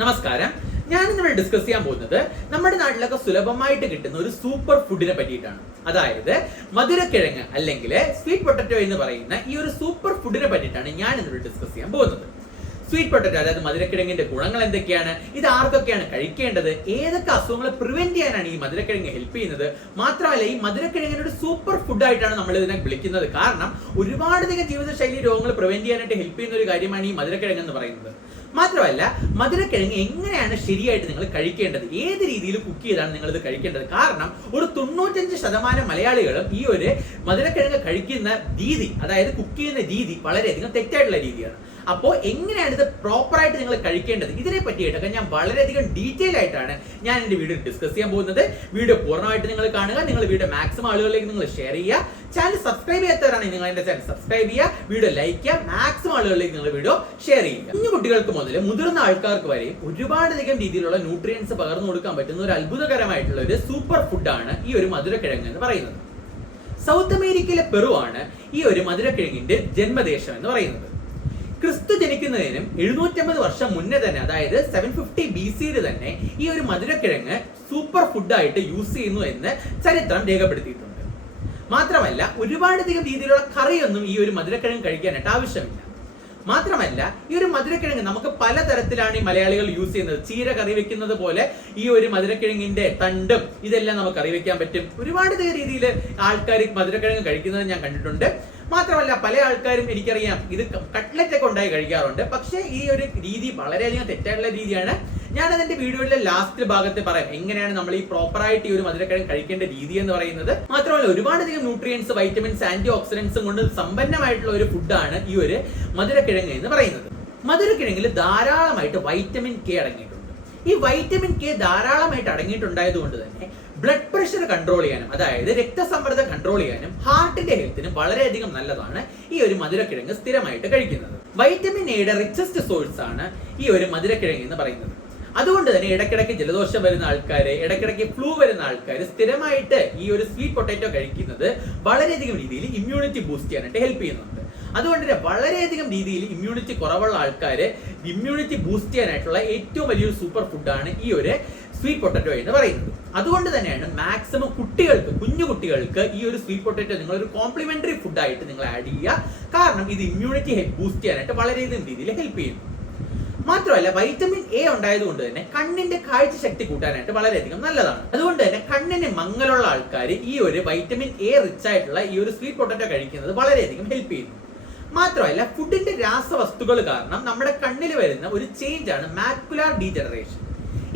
നമസ്കാരം. ഞാൻ ഇന്നിവിടെ ഡിസ്കസ് ചെയ്യാൻ പോകുന്നത് നമ്മുടെ നാട്ടിലൊക്കെ സുലഭമായിട്ട് കിട്ടുന്ന ഒരു സൂപ്പർ ഫുഡിനെ പറ്റിയിട്ടാണ്. അതായത് മധുരക്കിഴങ്ങ് അല്ലെങ്കിൽ സ്വീറ്റ് പൊട്ടറ്റോ എന്ന് പറയുന്ന ഈ ഒരു സൂപ്പർ ഫുഡിനെ പറ്റിയിട്ടാണ് ഞാൻ ഇന്നിവിടെ ഡിസ്കസ് ചെയ്യാൻ പോകുന്നത്. സ്വീറ്റ് പൊട്ടറ്റോ അതായത് മധുരക്കിഴങ്ങിന്റെ ഗുണങ്ങൾ എന്തൊക്കെയാണ്? ഇത് ആർക്കൊക്കെയാണ് കഴിക്കേണ്ടത്? ഏതൊക്കെ അസുഖങ്ങളെ പ്രിവെന്റ് ചെയ്യാനാണ് ഈ മധുരക്കിഴങ്ങ് ഹെൽപ്പ് ചെയ്യുന്നത്? മാത്രമല്ല ഈ മധുരക്കിഴങ്ങിന് ഒരു സൂപ്പർ ഫുഡായിട്ടാണ് നമ്മൾ ഇതിനെ വിളിക്കുന്നത്. കാരണം ഒരുപാടധികം ജീവിതശൈലി രോഗങ്ങൾ പ്രിവെന്റ് ചെയ്യാനായിട്ട് ഹെൽപ്പ് ചെയ്യുന്ന ഒരു കാര്യമാണ് ഈ മധുരക്കിഴങ്ങ് എന്ന് പറയുന്നത്. മാത്രമല്ല മധുരക്കിഴങ്ങ് എങ്ങനെയാണ് ശരിയായിട്ട് നിങ്ങൾ കഴിക്കേണ്ടത്? ഏത് രീതിയിൽ കുക്ക് ചെയ്താണ് നിങ്ങൾ ഇത് കഴിക്കേണ്ടത്? കാരണം ഒരു തൊണ്ണൂറ്റഞ്ച് ശതമാനം മലയാളികളും ഈ ഒരു മധുരക്കിഴങ്ങ് കഴിക്കുന്ന രീതി അതായത് കുക്ക് ചെയ്യുന്ന രീതി വളരെയധികം തെറ്റായിട്ടുള്ള രീതിയാണ്. അപ്പോൾ എങ്ങനെയാണ് ഇത് പ്രോപ്പറായിട്ട് നിങ്ങൾ കഴിക്കേണ്ടത്? ഇതിനെ പറ്റിയിട്ടൊക്കെ ഞാൻ വളരെയധികം ഡീറ്റെയിൽ ആയിട്ടാണ് ഞാൻ എന്റെ വീഡിയോ ഡിസ്കസ് ചെയ്യാൻ പോകുന്നത്. വീഡിയോ പൂർണമായിട്ട് നിങ്ങൾ കാണുക. നിങ്ങൾ വീഡിയോ മാക്സിമം ആളുകളിലേക്ക് നിങ്ങൾ ഷെയർ ചെയ്യുക. ചാനൽ സബ്സ്ക്രൈബ് ചെയ്യാത്തവരാണ് നിങ്ങൾ എന്റെ ചാനൽ സബ്സ്ക്രൈബ് ചെയ്യുക വീഡിയോ ലൈക്ക് ചെയ്യുക മാക്സിമം ആളുകളിലേക്ക് നിങ്ങൾ വീഡിയോ ഷെയർ ചെയ്യുക. കുഞ്ഞു കുട്ടികൾക്ക് മുതൽ മുതിർന്ന ആൾക്കാർക്ക് വരെ ഒരുപാടധികം രീതിയിലുള്ള ന്യൂട്രിയൻസ് പകർന്നു കൊടുക്കാൻ പറ്റുന്ന ഒരു അത്ഭുതകരമായിട്ടുള്ള ഒരു സൂപ്പർ ഫുഡാണ് ഈ ഒരു മധുരക്കിഴങ്ങ് എന്ന് പറയുന്നത്. സൗത്ത് അമേരിക്കയിലെ പെറു ആണ് ഈ ഒരു മധുരക്കിഴങ്ങിന്റെ ജന്മദേശം എന്ന് പറയുന്നത്. ക്രിസ്തു ജനിക്കുന്നതിനും എഴുന്നൂറ്റമ്പത് വർഷം മുന്നേ തന്നെ അതായത് സെവൻ ഫിഫ്റ്റി ബി സിയിൽ തന്നെ ഈ ഒരു മധുരക്കിഴങ്ങ് സൂപ്പർ ഫുഡായിട്ട് യൂസ് ചെയ്യുന്നു എന്ന് ചരിത്രം രേഖപ്പെടുത്തിയിട്ടുണ്ട്. മാത്രമല്ല ഒരുപാടധികം രീതിയിലുള്ള കറിയൊന്നും ഈ ഒരു മധുരക്കിഴങ്ങ് കഴിക്കാനായിട്ട് ആവശ്യമില്ല. മാത്രമല്ല ഈ ഒരു മധുരക്കിഴങ്ങ് നമുക്ക് പലതരത്തിലാണ് ഈ മലയാളികൾ യൂസ് ചെയ്യുന്നത്. ചീര കറി വെക്കുന്നത് പോലെ ഈ ഒരു മധുരക്കിഴങ്ങിന്റെ തണ്ടും ഇതെല്ലാം നമുക്ക് കറി വെക്കാൻ പറ്റും. ഒരുപാട് രീതിയിൽ ആൾക്കാർ മധുരക്കിഴങ്ങ് കഴിക്കുന്നത് ഞാൻ കണ്ടിട്ടുണ്ട്. മാത്രമല്ല പല ആൾക്കാരും എനിക്കറിയാം ഇത് കട്ട്ലറ്റ് ഒക്കെ ഉണ്ടായി കഴിക്കാറുണ്ട്. പക്ഷേ ഈ ഒരു രീതി വളരെയധികം തെറ്റായിട്ടുള്ള രീതിയാണ്. ഞാൻ അതിന്റെ വീഡിയോയിലെ ലാസ്റ്റ് ഭാഗത്ത് പറയാം. എങ്ങനെയാണ് നമ്മൾ ഈ പ്രോപ്പർ ആയിട്ട് ഈ ഒരു മധുരക്കിഴങ്ങ് കഴിക്കേണ്ട രീതി എന്ന് പറയുന്നത്. മാത്രമല്ല ഒരുപാടധികം ന്യൂട്രിയൻസ് വൈറ്റമിൻസ് ആന്റി ഓക്സിഡൻസും കൊണ്ട് സമ്പന്നമായിട്ടുള്ള ഒരു ഫുഡാണ് ഈ ഒരു മധുരക്കിഴങ്ങ് എന്ന് പറയുന്നത്. മധുരക്കിഴങ്ങിൽ ധാരാളമായിട്ട് വൈറ്റമിൻ കെ അടങ്ങിയിട്ടുണ്ട്. ഈ വൈറ്റമിൻ കെ ധാരാളമായിട്ട് അടങ്ങിയിട്ടുണ്ടായത് കൊണ്ട് തന്നെ ബ്ലഡ് പ്രഷർ കൺട്രോൾ ചെയ്യാനും അതായത് രക്തസമ്മർദ്ദം കൺട്രോൾ ചെയ്യാനും ഹാർട്ടിന്റെ ഹെൽത്തിനും വളരെയധികം നല്ലതാണ് ഈ ഒരു മധുരക്കിഴങ്ങ് സ്ഥിരമായിട്ട് കഴിക്കുന്നത്. വൈറ്റമിൻ എയുടെ റിച്ചസ്റ്റ് സോഴ്സ് ആണ് ഈ ഒരു മധുരക്കിഴങ്ങ് എന്ന് പറയുന്നത്. അതുകൊണ്ട് തന്നെ ഇടയ്ക്കിടയ്ക്ക് ജലദോഷം വരുന്ന ആൾക്കാർ ഇടയ്ക്കിടയ്ക്ക് ഫ്ലൂ വരുന്ന ആൾക്കാർ സ്ഥിരമായിട്ട് ഈ ഒരു സ്വീറ്റ് പൊട്ടാറ്റോ കഴിക്കുന്നത് വളരെയധികം രീതിയിൽ ഇമ്മ്യൂണിറ്റി ബൂസ്റ്റ് ചെയ്യാനായിട്ട് ഹെൽപ്പ് ചെയ്യുന്നുണ്ട്. അതുകൊണ്ട് തന്നെ വളരെയധികം രീതിയിൽ ഇമ്മ്യൂണിറ്റി കുറവുള്ള ആൾക്കാർ ഇമ്മ്യൂണിറ്റി ബൂസ്റ്റ് ചെയ്യാനായിട്ടുള്ള ഏറ്റവും വലിയൊരു സൂപ്പർ ഫുഡാണ് ഈ ഒരു സ്വീറ്റ് പൊട്ടറ്റോ എന്ന് പറയുന്നത്. അതുകൊണ്ട് തന്നെയാണ് മാക്സിമം കുട്ടികൾക്ക് കുഞ്ഞു കുട്ടികൾക്ക് ഈ ഒരു സ്വീറ്റ് പൊട്ടറ്റോ നിങ്ങൾ ഒരു കോംപ്ലിമെന്ററി ഫുഡായിട്ട് നിങ്ങൾ ആഡ് ചെയ്യുക. കാരണം ഇത് ഇമ്മ്യൂണിറ്റി ബൂസ്റ്റ് ചെയ്യാനായിട്ട് വളരെയധികം രീതിയിൽ ഹെൽപ്പ് ചെയ്യുന്നു. മാത്രമല്ല വൈറ്റമിൻ എ ഉണ്ടായതുകൊണ്ട് തന്നെ കണ്ണിന്റെ കാഴ്ച ശക്തി കൂട്ടാനായിട്ട് വളരെയധികം നല്ലതാണ്. അതുകൊണ്ട് തന്നെ കണ്ണിന് മങ്ങലുള്ള ആൾക്കാർ ഈ ഒരു വൈറ്റമിൻ എ റിച്ച് ആയിട്ടുള്ള ഈ ഒരു സ്വീറ്റ് പൊട്ടറ്റോ കഴിക്കുന്നത് വളരെയധികം ഹെൽപ്പ് ചെയ്യുന്നു. മാത്രമല്ല ഫുഡിന്റെ രാസവസ്തുക്കൾ കാരണം നമ്മുടെ കണ്ണിൽ വരുന്ന ഒരു ചേഞ്ച് ആണ് മാക്കുലാർ ഡീജനറേഷൻ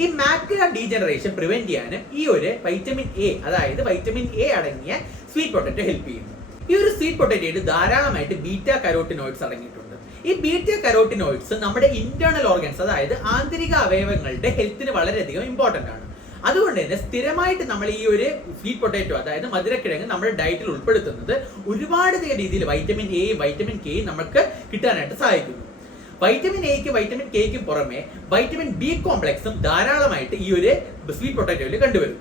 ഈ മാക്കുലാർ ഡീജനറേഷൻ പ്രിവെന്റ് ചെയ്യാനും ഈ ഒരു വൈറ്റമിൻ എ അതായത് വൈറ്റമിൻ എ അടങ്ങിയ സ്വീറ്റ് പൊട്ടറ്റോ ഹെൽപ്പ് ചെയ്യുന്നു. ഈ ഒരു സ്വീറ്റ് പൊട്ടറ്റോയിൽ ധാരാളമായിട്ട് ബീറ്റ കരോട്ടിനോയിഡ്സ് അടങ്ങിയിട്ടുണ്ട്. ഈ ബീറ്റ കരോട്ടിനോയിഡ്സ് നമ്മുടെ ഇന്റേണൽ ഓർഗൻസ് അതായത് ആന്തരിക അവയവങ്ങളുടെ ഹെൽത്തിന് വളരെയധികം ഇമ്പോർട്ടന്റ് ആണ്. അതുകൊണ്ട് തന്നെ സ്ഥിരമായിട്ട് നമ്മൾ ഈ ഒരു സ്വീറ്റ് പൊട്ടാറ്റോ അതായത് മധുരക്കിഴങ്ങ് നമ്മുടെ ഡയറ്റിൽ ഉൾപ്പെടുത്തുന്നത് ഒരുപാട് രീതിയിൽ വൈറ്റമിൻ എ വൈറ്റമിൻ കെ നമുക്ക് കിട്ടാനായിട്ട് സഹായിക്കുന്നു. വൈറ്റമിൻ എക്ക് വൈറ്റമിൻ കെക്ക് പുറമെ വൈറ്റമിൻ ബി കോംപ്ലക്സും ധാരാളമായിട്ട് ഈ ഒരു സ്വീറ്റ് പൊട്ടാറ്റോയിൽ കണ്ടുവരും.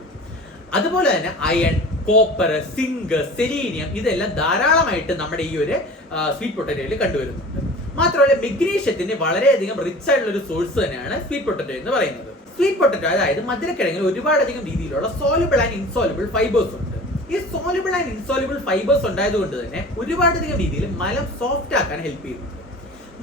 അതുപോലെ തന്നെ അയൺ കോപ്പർ സിങ്ക് സെലീനിയം ഇതെല്ലാം ധാരാളമായിട്ട് നമ്മുടെ ഈ ഒരു സ്വീറ്റ് പൊട്ടറ്റോയിൽ കണ്ടുവരുന്നുണ്ട്. മാത്രമല്ല മെഗ്നീഷ്യത്തിന്റെ വളരെയധികം റിച്ച് ആയിട്ടുള്ള ഒരു സോഴ്സ് തന്നെയാണ് സ്വീറ്റ് പൊട്ടറ്റോ എന്ന് പറയുന്നത്. സ്വീറ്റ് പൊട്ടറ്റോ അതായത് മധുരക്കിഴങ്ങിൽ ഒരുപാടധികം രീതിയിലുള്ള സോലുബിൾ ആൻഡ് ഇൻസോലുബിൾ ഫൈബേഴ്സ് ഉണ്ട്. ഈ സോലുബിൾ ആൻഡ് ഇൻസോലുബിൾ ഫൈബേഴ്സ് ഉണ്ടായതുകൊണ്ട് തന്നെ ഒരുപാടധികം രീതിയിൽ മലം സോഫ്റ്റ് ആക്കാൻ ഹെൽപ്പ് ചെയ്യുന്നുണ്ട്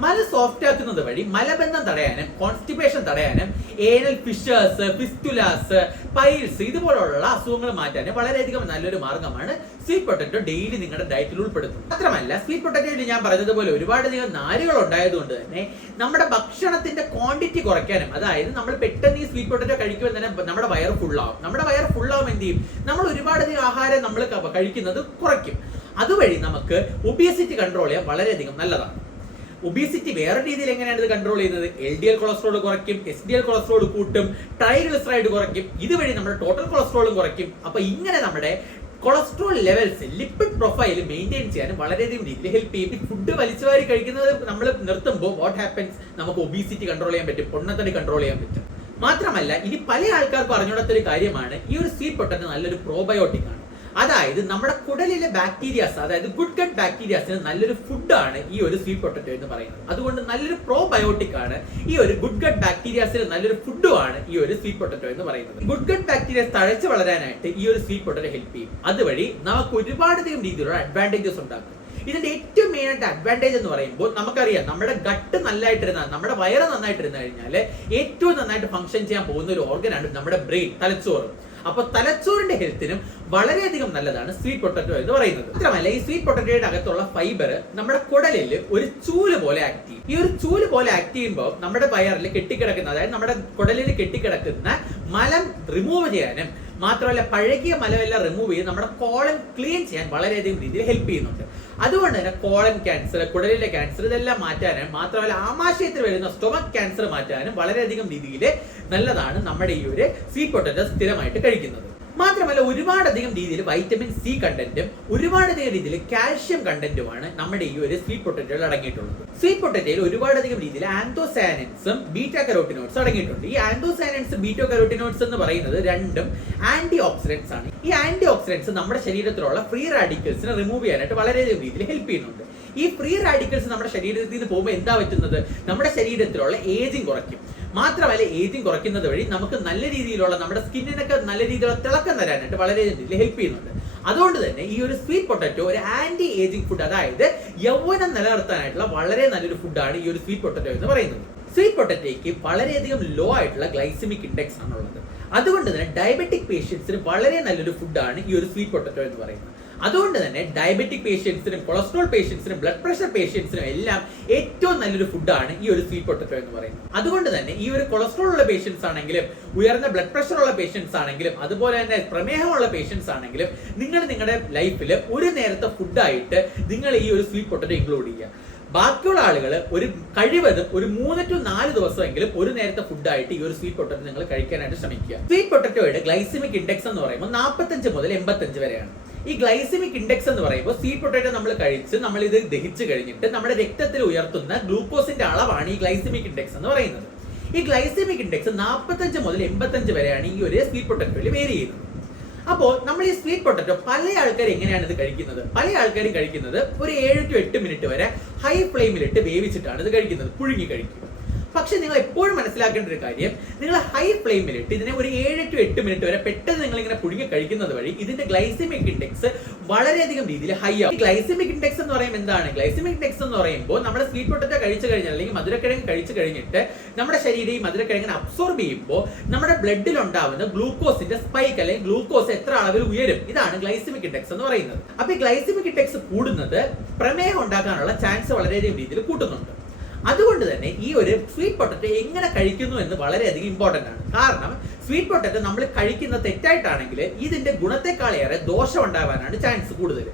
മല സോഫ്റ്റ് ആക്കുന്നത് വഴി മലബന്ധം തടയാനും കോൺസ്റ്റിപ്പേഷൻ തടയാനും ഏനൽ ഫിഷേഴ്സ് ഫിസ്റ്റുലാസ് പൈൽസ് ഇതുപോലുള്ള അസുഖങ്ങൾ മാറ്റാനും വളരെയധികം നല്ലൊരു മാർഗമാണ് സ്വീറ്റ് പൊട്ടറ്റോ ഡെയിലി നിങ്ങളുടെ ഡയറ്റിൽ ഉൾപ്പെടുത്തുന്നത്. മാത്രമല്ല സ്വീറ്റ് പൊട്ടറ്റോയിൽ ഞാൻ പറഞ്ഞതുപോലെ ഒരുപാടധികം നാരുകൾ ഉണ്ടായതുകൊണ്ട് തന്നെ നമ്മുടെ ഭക്ഷണത്തിന്റെ ക്വാണ്ടിറ്റി കുറയ്ക്കാനും അതായത് നമ്മൾ പെട്ടെന്ന് ഈ സ്വീറ്റ് പൊട്ടറ്റോ കഴിക്കുമ്പോൾ തന്നെ നമ്മുടെ വയർ ഫുള്ളാവും നമ്മുടെ വയർ ഫുള്ളാവും എന്ത് ചെയ്യും? നമ്മൾ ഒരുപാടധികം ആഹാരം നമ്മൾ കഴിക്കുന്നത് കുറയ്ക്കും. അതുവഴി നമുക്ക് ഒബിയസിറ്റി കൺട്രോൾ ചെയ്യാൻ വളരെയധികം നല്ലതാണ്. ഒബീസിറ്റി വേറെ രീതിയിൽ എങ്ങനെയാണ് ഇത് കൺട്രോൾ ചെയ്യുന്നത്? എൽ ഡി എൽ കൊളസ്ട്രോൾ കുറയ്ക്കും എസ് ഡി എൽ കൊളസ്ട്രോൾ കൂട്ടും ട്രൈഗ്ലിസറൈഡ് കുറയ്ക്കും. ഇതുവഴി നമ്മുടെ ടോട്ടൽ കൊളസ്ട്രോളും കുറയ്ക്കും. അപ്പൊ ഇങ്ങനെ നമ്മുടെ cholesterol levels lipid profile maintain ചെയ്യാനും വളരെയധികം രീതിയിൽ ഹെൽപ്പ് ചെയ്യും. ഫുഡ് വലിച്ചുവാരി കഴിക്കുന്നത് നമ്മൾ നിർത്തുമ്പോൾ വാട്ട് ഹാപ്പൻസ് നമുക്ക് ഒബീസിറ്റി കൺട്രോൾ ചെയ്യാൻ പറ്റും പൊണ്ണത്തടി കൺട്രോൾ ചെയ്യാൻ പറ്റും. മാത്രമല്ല ഇനി പല ആൾക്കാർക്കും അറിഞ്ഞുകൂടാത്ത ഒരു കാര്യമാണ് ഈ ഒരു സ്വീറ്റ് പൊട്ടറ്റ് നല്ലൊരു പ്രോബയോട്ടിക് ആണ്. അതായത് നമ്മുടെ കുടലിലെ ബാക്ടീരിയാസ് അതായത് ഗുഡ് ഗട്ട് ബാക്ടീരിയാസിന് നല്ലൊരു ഫുഡാണ് ഈ ഒരു സ്വീറ്റ് പൊട്ടറ്റോ എന്ന് പറയുന്നത്. അതുകൊണ്ട് നല്ലൊരു പ്രോബയോട്ടിക് ആണ് ഈ ഒരു ഗുഡ് ഗട്ട് ബാക്ടീരിയാസിന് നല്ലൊരു ഫുഡും ആണ് ഈ ഒരു സ്വീറ്റ് പൊട്ടറ്റോ എന്ന് പറയുന്നത്. ഗുഡ് ഗട്ട് ബാക്ടീരിയാസ് തഴച്ചു വളരാനായിട്ട് ഈ ഒരു സ്വീറ്റ് പൊട്ടറ്റോ ഹെൽപ്പ് ചെയ്യും. അതുവഴി നമുക്ക് ഒരുപാടധികം രീതിയിലുള്ള അഡ്വാന്റേജസ് ഉണ്ടാക്കും. ഇതിന്റെ ഏറ്റവും മെയിൻ ആയിട്ട് അഡ്വാന്റേജ് എന്ന് പറയുമ്പോൾ നമുക്കറിയാം നമ്മുടെ ഗട്ട് നല്ലതായിട്ടിരുന്നാൽ നമ്മുടെ വയറ് നന്നായിട്ടിരുന്നു കഴിഞ്ഞാൽ ഏറ്റവും നന്നായിട്ട് ഫംഗ്ഷൻ ചെയ്യാൻ പോകുന്ന ഒരു ഓർഗനാണ് നമ്മുടെ ബ്രെയിൻ തലച്ചോറ്. അപ്പൊ തലച്ചോറിന്റെ ഹെൽത്തിനും വളരെയധികം നല്ലതാണ് സ്വീറ്റ് പൊട്ടറ്റോ എന്ന് പറയുന്നത്. മാത്രമല്ല ഈ സ്വീറ്റ് പൊട്ടറ്റോയുടെ അകത്തുള്ള ഫൈബർ നമ്മുടെ കുടലിൽ ഒരു ചൂൽ പോലെ ആക്ട് ചെയ്യും. ഈ ഒരു ചൂൽ പോലെ ആക്ട് ചെയ്യുമ്പോൾ നമ്മുടെ വയറിൽ കെട്ടിക്കിടക്കുന്ന അതായത് നമ്മുടെ കുടലിൽ കെട്ടിക്കിടക്കുന്ന മലം റിമൂവ് ചെയ്യാനും മാത്രമല്ല പഴകിയ മലമെല്ലാം റിമൂവ് ചെയ്ത് നമ്മുടെ കോളൻ ക്ലീൻ ചെയ്യാൻ വളരെയധികം രീതിയിൽ ഹെൽപ്പ് ചെയ്യുന്നുണ്ട്. അതുകൊണ്ട് തന്നെ കോളൻ ക്യാൻസർ കുടലിലെ ക്യാൻസർ ഇതെല്ലാം മാറ്റാനും മാത്രമല്ല ആമാശയത്തിൽ വരുന്ന സ്റ്റൊമക് ക്യാൻസർ മാറ്റാനും വളരെയധികം രീതിയിൽ നല്ലതാണ് നമ്മുടെ ഈ ഒരു സീ പൊട്ടറ്റോ സ്ഥിരമായിട്ട് കഴിക്കുന്നത്. മാത്രമല്ല ഒരുപാടധികം രീതിയിൽ വൈറ്റമിൻ സി കണ്ടന്റും ഒരുപാടധികം രീതിയിൽ കാൽഷ്യം കണ്ടന്റുമാണ് നമ്മുടെ ഈ ഒരു സ്വീറ്റ് പൊട്ടറ്റോയിൽ അടങ്ങിയിട്ടുള്ളത്. സ്വീറ്റ് പൊട്ടറ്റോയിൽ ഒരുപാടധികം രീതിയിൽ ആന്തോസാനൻസും ബീറ്റാ കരോട്ടിനോട്സ് അടങ്ങിയിട്ടുണ്ട്. ഈ ആന്തോസാനൻസ് ബീറ്റോ കരോട്ടിനോട്സ് എന്ന് പറയുന്നത് രണ്ടും ആന്റി ഓക്സിഡൻസ് ആണ്. ഈ ആന്റി ഓക്സിഡൻസ് നമ്മുടെ ശരീരത്തിലുള്ള ഫ്രീ റാഡിക്കൽസിനെ റിമൂവ് ചെയ്യാനായിട്ട് വളരെയധികം രീതിയിൽ ഹെൽപ്പ് ചെയ്യുന്നുണ്ട്. ഈ ഫ്രീ റാഡിക്കൽസ് നമ്മുടെ ശരീരത്തിൽ നിന്ന് പോകുമ്പോൾ എന്താ പറ്റുന്നത്? നമ്മുടെ ശരീരത്തിലുള്ള ഏജിങ് കുറയ്ക്കും. മാത്രമല്ല ഏജിങ് കുറയ്ക്കുന്നത് വഴി നമുക്ക് നല്ല രീതിയിലുള്ള നമ്മുടെ സ്കിന്നിനൊക്കെ നല്ല രീതിയിലുള്ള തിളക്കം തരാനായിട്ട് വളരെ ഹെൽപ്പ് ചെയ്യുന്നുണ്ട്. അതുകൊണ്ട് തന്നെ ഈ ഒരു സ്വീറ്റ് പൊട്ടറ്റോ ഒരു ആന്റി ഏജിങ് ഫുഡ് അതായത് യൗവനം നിലനിർത്താനായിട്ടുള്ള വളരെ നല്ലൊരു ഫുഡാണ് ഈ ഒരു സ്വീറ്റ് പൊട്ടറ്റോ എന്ന് പറയുന്നത്. സ്വീറ്റ് പൊട്ടറ്റോയ്ക്ക് വളരെയധികം ലോ ആയിട്ടുള്ള ഗ്ലൈസമിക് ഇൻഡെക്സ് ആണുള്ളത്. അതുകൊണ്ട് തന്നെ ഡയബറ്റിക് പേഷ്യൻസിന് വളരെ നല്ലൊരു ഫുഡാണ് ഈ ഒരു സ്വീറ്റ് പൊട്ടറ്റോ എന്ന് പറയുന്നത്. അതുകൊണ്ട് തന്നെ ഡയബറ്റിക് പേഷ്യൻസിനും കൊളസ്ട്രോൾ പേഷ്യൻസിനും ബ്ലഡ് പ്രഷർ പേഷ്യൻസിനും എല്ലാം ഏറ്റവും നല്ലൊരു ഫുഡാണ് ഈ ഒരു സ്വീറ്റ് പൊട്ടറ്റോ എന്ന് പറയുന്നത്. അതുകൊണ്ട് തന്നെ ഈ ഒരു കൊളസ്ട്രോൾ ഉള്ള പേഷ്യൻസ് ആണെങ്കിലും ഉയർന്ന ബ്ലഡ് പ്രഷർ ഉള്ള പേഷ്യൻസ് ആണെങ്കിലും അതുപോലെ തന്നെ പ്രമേഹമുള്ള പേഷ്യൻസ് ആണെങ്കിലും നിങ്ങൾ നിങ്ങളുടെ ലൈഫിൽ ഒരു നേരത്തെ ഫുഡായിട്ട് നിങ്ങൾ ഈ ഒരു സ്വീറ്റ് പൊട്ടറ്റോ ഇൻക്ലൂഡ് ചെയ്യുക. ബാക്കിയുള്ള ആളുകൾ ഒരു കഴിവതും ഒരു മൂന്ന് ടു നാല് ദിവസമെങ്കിലും ഒരു നേരത്തെ ഫുഡായിട്ട് ഈ ഒരു സ്വീറ്റ് പൊട്ടറ്റോ നിങ്ങൾ കഴിക്കാനായിട്ട് ശ്രമിക്കുക. സ്വീറ്റ് പൊട്ടറ്റോയുടെ ഗ്ലൈസിമിക് ഇൻഡെക്സ് എന്ന് പറയുമ്പോൾ നാൽപ്പത്തഞ്ച് മുതൽ എൺപത്തഞ്ച് വരെയാണ്. ഈ ഗ്ലൈസിമിക് ഇൻഡെക്സ് എന്ന് പറയുമ്പോൾ സീ പൊട്ടേറ്റോ നമ്മൾ കഴിച്ച് നമ്മൾ ഇത് ദഹിച്ചു കഴിഞ്ഞിട്ട് നമ്മുടെ രക്തത്തിൽ ഉയർത്തുന്ന ഗ്ലൂക്കോസിന്റെ അളവാണ് ഈ ഗ്ലൈസിമിക് ഇൻഡെക്സ് എന്ന് പറയുന്നത്. ഈ ഗ്ലൈസിമിക് ഇൻഡെക്സ് നാൽപ്പത്തഞ്ച് മുതൽ എൺപത്തഞ്ച് വരെയാണ് ഈ ഒരു സ്വീറ്റ് പൊട്ടറ്റോയിൽ വേരി ചെയ്യുന്നത്. അപ്പോൾ നമ്മൾ ഈ സ്വീറ്റ് പൊട്ടറ്റോ പല ആൾക്കാർ എങ്ങനെയാണ് ഇത് കഴിക്കുന്നത്? പല ആൾക്കാരും കഴിക്കുന്നത് ഒരു ഏഴ് ടു എട്ട് മിനിറ്റ് വരെ ഹൈ ഫ്ലെയിമിലിട്ട് വേവിച്ചിട്ടാണ് ഇത് കഴിക്കുന്നത്. പുഴുങ്ങി കഴിക്കും പക്ഷെ നിങ്ങൾ എപ്പോഴും മനസ്സിലാക്കേണ്ട ഒരു കാര്യം നിങ്ങൾ ഹൈ ഫ്ലെയിമിലിട്ട് ഇതിനെ ഒരു ഏഴ് ടു എട്ട് മിനിറ്റ് വരെ പെട്ടെന്ന് നിങ്ങൾ ഇങ്ങനെ പുഴുങ്ങി കഴിക്കുന്നത് വഴി ഇതിന്റെ ഗ്ലൈസിമിക് ഇൻഡെക്സ് വളരെയധികം രീതിയിൽ ഹൈ ആവും. ഗ്ലൈസിമിക് ഇൻഡെക്സ് എന്ന് പറയുമ്പോൾ എന്താണ്? ഗ്ലൈസിമിക് ഇൻഡെക്സ് എന്ന് പറയുമ്പോൾ നമ്മുടെ സ്വീറ്റ് പൊട്ടറ്റോ കഴിച്ചു കഴിഞ്ഞാൽ അല്ലെങ്കിൽ മധുരക്കിഴങ്ങ് കഴിച്ചു കഴിഞ്ഞിട്ട് നമ്മുടെ ശരീരം ഈ മധുരക്കിഴങ്ങിനെ അബ്സോർബ് ചെയ്യുമ്പോൾ നമ്മുടെ ബ്ലഡിൽ ഉണ്ടാവുന്ന ഗ്ലൂക്കോസിന്റെ സ്പൈക്ക് അല്ലെങ്കിൽ ഗ്ലൂക്കോസ് എത്ര അളവിൽ ഉയരും? ഇതാണ് ഗ്ലൈസിമിക് ഇൻഡെക്സ് എന്ന് പറയുന്നത്. അപ്പൊ ഈ ഗ്ലൈസിമിക് ഇൻഡെക്സ് കൂടുന്നത് പ്രമേഹം ഉണ്ടാക്കാനുള്ള ചാൻസ് വളരെയധികം രീതിയിൽ കൂട്ടുന്നുണ്ട്. അതുകൊണ്ട് തന്നെ ഈ ഒരു സ്വീറ്റ് പൊട്ടറ്റോ എങ്ങനെ കഴിക്കുന്നു എന്ന് വളരെയധികം ഇമ്പോർട്ടന്റ് ആണ്. കാരണം സ്വീറ്റ് പൊട്ടറ്റോ നമ്മൾ കഴിക്കുന്ന തെറ്റായിട്ടാണെങ്കിൽ ഇതിന്റെ ഗുണത്തെക്കാളേറെ ദോഷം ഉണ്ടാവാനാണ് ചാൻസ് കൂടുതൽ.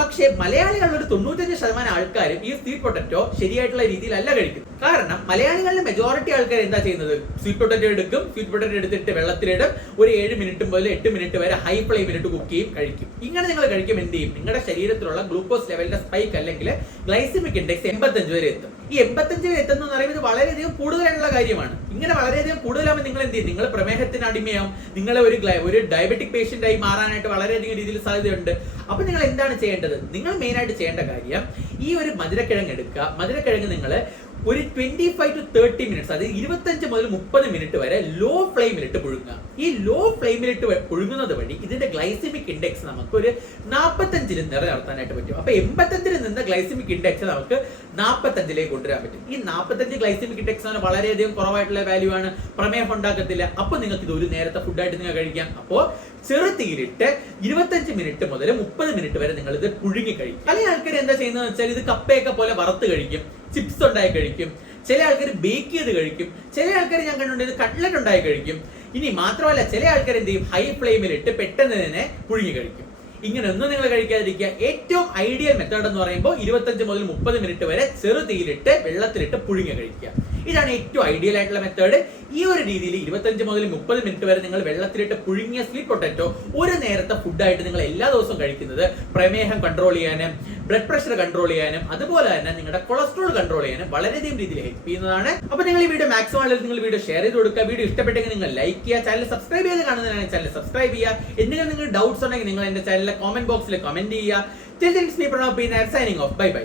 പക്ഷേ മലയാളികളുടെ ഒരു തൊണ്ണൂറ്റഞ്ച് ശതമാനം ആൾക്കാരും ഈ സ്വീറ്റ് പൊട്ടറ്റോ ശരിയായിട്ടുള്ള രീതിയിലല്ല കഴിക്കുന്നത്. കാരണം മലയാളികളുടെ മെജോറിറ്റി ആൾക്കാർ എന്താ ചെയ്യുന്നത്? സ്വീറ്റ് പൊട്ടറ്റോ എടുക്കും സ്വീറ്റ് പൊട്ടറ്റോ എടുത്തിട്ട് വെള്ളത്തിലിടും ഒരു ഏഴ് മിനിറ്റ് മുതൽ എട്ട് മിനിറ്റ് വരെ ഹൈ ഫ്ലെയിമിലിട്ട് കുക്ക് ചെയ്യും കഴിക്കും. ഇങ്ങനെ നിങ്ങൾ കഴിക്കും എന്ത് ചെയ്യും? നിങ്ങളുടെ ശരീരത്തിലുള്ള ഗ്ലൂക്കോസ് ലെവലിന്റെ സ്പൈക്ക് അല്ലെങ്കിൽ ഗ്ലൈസിമിക് ഇൻഡെക്സ് എൺപത്തഞ്ച് വരെ എത്തും. ഈ എൺപത്തഞ്ച് വരെ എത്തുന്നു എന്ന് പറയുന്നത് വളരെയധികം കൂടുതലായിട്ടുള്ള കാര്യമാണ്. ഇങ്ങനെ വളരെയധികം കൂടുതലാകുമ്പോൾ നിങ്ങൾ എന്ത് ചെയ്യും? നിങ്ങൾ പ്രമേഹത്തിന് അടിമയാവും. നിങ്ങളെ ഒരു ഒരു ഡയബറ്റിക് പേഷ്യന്റ് ആയി മാറാനായിട്ട് വളരെയധികം രീതിയിൽ സാധ്യതയുണ്ട്. അപ്പൊ നിങ്ങൾ എന്താണ് ചെയ്യേണ്ടത്? നിങ്ങൾ മെയിൻ ആയിട്ട് ചെയ്യേണ്ട കാര്യം ഈ ഒരു മധുരക്കിഴങ്ങ് എടുക്കുക. മധുരക്കിഴങ്ങ് നിങ്ങൾ ഒരു twenty five to thirty minutes അതായത് ഇരുപത്തഞ്ച് മുതൽ മുപ്പത് മിനിറ്റ് വരെ ലോ ഫ്ലെയിമിലിട്ട് പുഴുങ്ങുക. ഈ ലോ ഫ്ലെയിമിലിട്ട് പുഴുങ്ങുന്നത് വഴി ഇതിന്റെ ഗ്ലൈസിമിക് ഇൻഡെക്സ് നമുക്ക് ഒരു നാൽപ്പത്തഞ്ചിൽ നിലനിർത്താനായിട്ട് പറ്റും. അപ്പൊ എൺപത്തഞ്ചിൽ നിന്ന് ഗ്ലൈസിമിക് ഇൻഡെക്സ് നമുക്ക് നാൽപ്പത്തഞ്ചിലേക്ക് കൊണ്ടുവരാൻ പറ്റും. ഈ നാൽപ്പത്തഞ്ച് ഗ്ലൈസിമിക് ഇൻഡെക്സ് ആണ് വളരെയധികം കുറവായിട്ടുള്ള വാല്യൂ ആണ്. പ്രമേഹം ഉണ്ടാക്കത്തില്ല. അപ്പൊ നിങ്ങൾക്ക് ഇത് ഒരു നേരത്തെ ഫുഡായിട്ട് നിങ്ങൾ കഴിക്കാം. അപ്പോ ചെറുതീരിട്ട് ഇരുപത്തഞ്ച് മിനിറ്റ് മുതൽ മുപ്പത് മിനിറ്റ് വരെ നിങ്ങൾ ഇത് പുഴുങ്ങി കഴിക്കും. അല്ലെങ്കിൽ ആൾക്കാർ എന്താ ചെയ്യുന്നത് വെച്ചാൽ ഇത് കപ്പയൊക്കെ പോലെ വറുത്ത് കഴിക്കും. ചിപ്സ് ഉണ്ടായി കഴിക്കും. ചില ആൾക്കാർ ബേക്ക് ചെയ്ത് കഴിക്കും. ചില ആൾക്കാർ ഞാൻ കണ്ടിട്ടുണ്ട് കട്ട്ലറ്റ് ഉണ്ടായി കഴിക്കും. ഇനി മാത്രമല്ല ചില ആൾക്കാർ എന്ത് ചെയ്യും? ഹൈ ഫ്ലെയിമിലിട്ട് പെട്ടെന്ന് തന്നെ പുഴുങ്ങി കഴിക്കും. ഇങ്ങനെ ഒന്നും നിങ്ങൾ കഴിക്കാതിരിക്കുക. ഏറ്റവും ഐഡിയൽ മെത്തേഡ് എന്ന് പറയുമ്പോൾ ഇരുപത്തഞ്ച് മുതൽ മുപ്പത് മിനിറ്റ് വരെ ചെറു തീയിലിട്ട് വെള്ളത്തിലിട്ട് പുഴുങ്ങി കഴിക്കുക. ഇതാണ് ഏറ്റവും ഐഡിയൽ ആയിട്ടുള്ള മെത്തേഡ് ഈ ഒരു രീതിയിൽ ഇരുപത്തഞ്ച് മുതൽ മുപ്പത് മിനിറ്റ് വരെ നിങ്ങൾ വെള്ളത്തിലിട്ട് പുഴുങ്ങിയ സ്ലീപ്പ് പൊട്ടറ്റോ ഒരു നേരത്തെ ഫുഡായിട്ട് നിങ്ങൾ എല്ലാ ദിവസവും കഴിക്കുന്നത് പ്രമേഹം കൺട്രോൾ ചെയ്യാനും ബ്ലഡ് പ്രഷർ കൺട്രോൾ ചെയ്യാനും അതുപോലെ തന്നെ നിങ്ങളുടെ കൊളസ്ട്രോൾ കൺട്രോൾ ചെയ്യാനും വളരെയധികം രീതിയിൽ ഹെൽപ്പ് ചെയ്യുന്നതാണ്. അപ്പൊ നിങ്ങൾ ഈ വീഡിയോ മാക്സിമം ആളുകൾ നിങ്ങൾ വീഡിയോ ഷെയർ ചെയ്ത് കൊടുക്കുക. വീഡിയോ ഇഷ്ടപ്പെട്ടെങ്കിൽ നിങ്ങൾ ലൈക്ക് ചെയ്യുക. ചാനൽ സബ്സ്ക്രൈബ് ചെയ്ത് കാണുന്നതിനാണ് ചാനൽ സബ്സ്ക്രൈബ് ചെയ്യുക. എന്തെങ്കിലും നിങ്ങൾ ഡൗട്ട്സ് ഉണ്ടെങ്കിൽ നിങ്ങൾ എന്റെ ചാനലിലെ കോമന്റ് ബോക്സിൽ കമന്റ് ചെയ്യുക. Signing off bye by